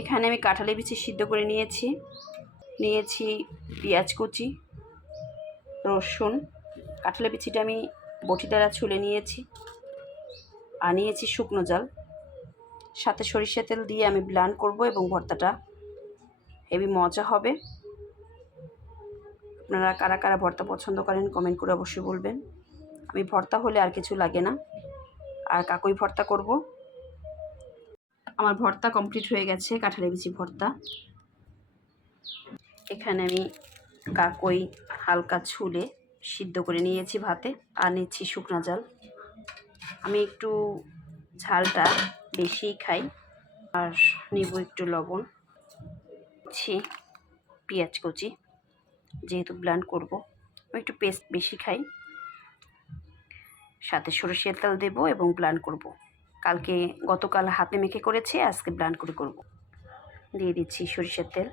এখানে আমি কাঁঠালি বিচি সিদ্ধ করে নিয়েছি, পেঁয়াজ কুচি, রসুন, কাঁঠালি বিচিটা আমি বটি দ্বারা ছুলে নিয়েছি, আর নিয়েছি শুকনো জাল, সাথে সরিষা তেল দিয়ে আমি ব্লেন্ড করব এবং ভর্তাটা হেভি মজা হবে। আপনারা কারা কারা ভর্তা পছন্দ করেন কমেন্ট করে অবশ্যই বলবেন। আমি ভর্তা হলে আর কিছু লাগে না, আর কাকুই ভর্তা করব। আমার ভর্তা কমপ্লিট হয়ে গেছে, কাঁঠালি বিচি ভর্তা। এখানে আমি কাকুই হালকা ছুলে সিদ্ধ করে নিয়েছি ভাতে, আর নিচ্ছি শুকনা জাল। আমি একটু ঝালটা বেশিই খাই, আর নিব একটু লবণ, পেঁয়াজ কুচি, যেহেতু ব্লেন্ড করব আমি একটু পেস্ট বেশি খাই, সাথে সরষের তেল দেব এবং ব্লেন্ড করব। গতকাল হাতে মেখে করেছি, আজকে ব্লেন্ড করে করব। দিয়ে দিচ্ছি সরিষার তেল।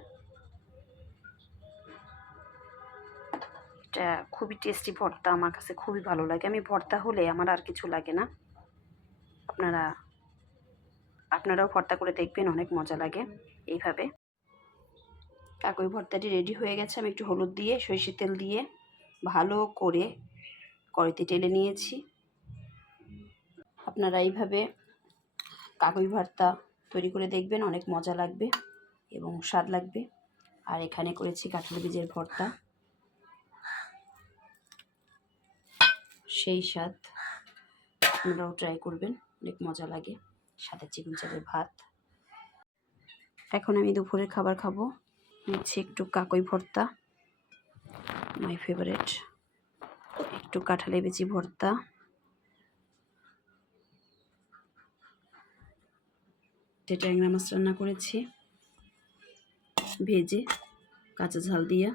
এটা খুবই টেস্টি ভর্তা, আমার কাছে খুবই ভালো লাগে। আমি ভর্তা হলে আমার আর কিছু লাগে না। আপনারাও ভর্তা করে দেখবেন, অনেক মজা লাগে এইভাবে। কাকুই ভর্তাটি রেডি হয়ে গেছে। আমি একটু হলুদ দিয়ে সরিষার তেল দিয়ে ভালো করে কড়াইতে টেলে নিয়েছি। আপনারা এইভাবে কাকুই ভর্তা তৈরি করে দেখবেন, অনেক মজা লাগবে এবং স্বাদ লাগবে। আর এখানে করেছি কাঁঠালি বীজের ভর্তা, সেই স্বাদ। আপনারাও ট্রাই করবেন, অনেক মজা লাগে। সাথে চিকন চালের ভাত। এখন আমি দুপুরের খাবার খাবো। নিচ্ছি একটু কাকুই ভর্তা, মাই ফেভারিট, একটু কাঁঠালি বিচি ভর্তা, ট্যাংরা মাছ রান্না করেছি ভেজে কাঁচা ঝাল দিয়া,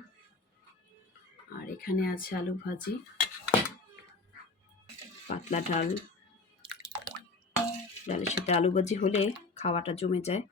আর এখানে আছে আলু ভাজি, পাতলা ডাল। ডালের সাথে আলু ভাজি হলে খাওয়াটা জমে যায়।